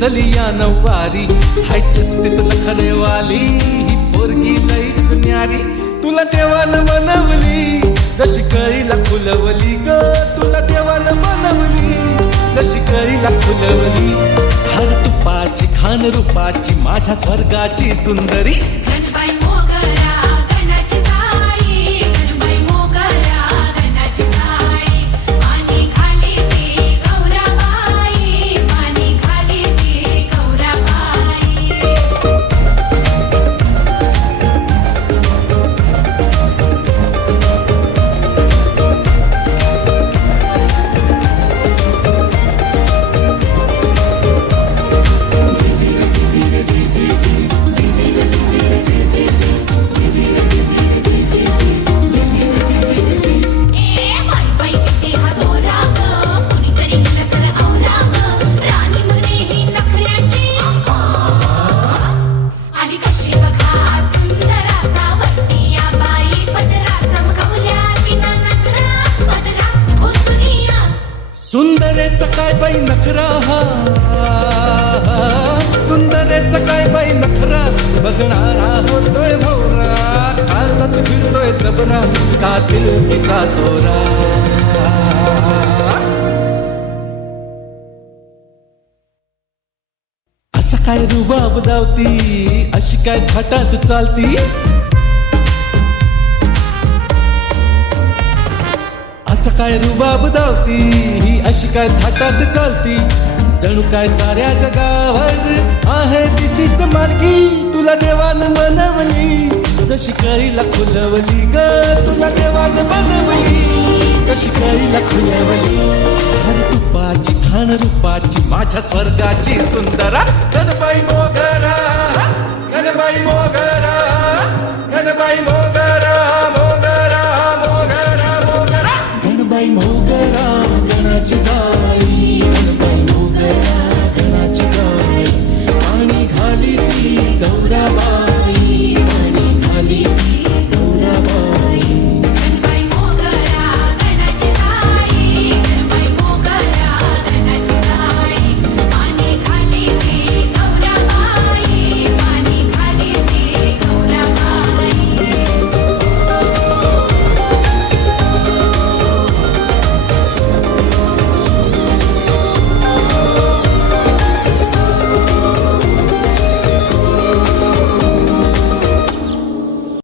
नेसली या नववारी, हाय 36 नखरेवाली ही पोरगी लईच न्यारी. तुला देवानं बनवली जशी कळीला फुलवली ग, तुला देवानं बनवली जशी कळीला फुलवली. हर तुपाची खान रूपाची माझ्या स्वर्गाची सुंदरी. गणबाई मोगरा गणाची झाडी, गणबाई मोगरा गणाची झाडी. पाणी घाली ती गौराबाई, पाणी घाली ती गौराबाई. सुंदरेच काय बाई नखरा, सुंदरेच काय बाई नखरा, बघणारा होतोय भोवरा, काळजात फिरतोय जबरा, कातील तिचा चोरा. असा काय रुबाब दावती, अशी काय थाटात चालती, असं काय रुबाब दावती, ही अशी काय थाटात चालती. जणू काय साऱ्या जगावर आहे तिचीच मालकी. तुला देवानं बनवली जशी कळीला फुलवली ग, तुला देवानं बनवली जशी कळीला फुलवली. हर तुपाची खान रूपाची माझ्या स्वर्गाची सुंदरा. गणबाई मोगरा, गणबाई मोगरा.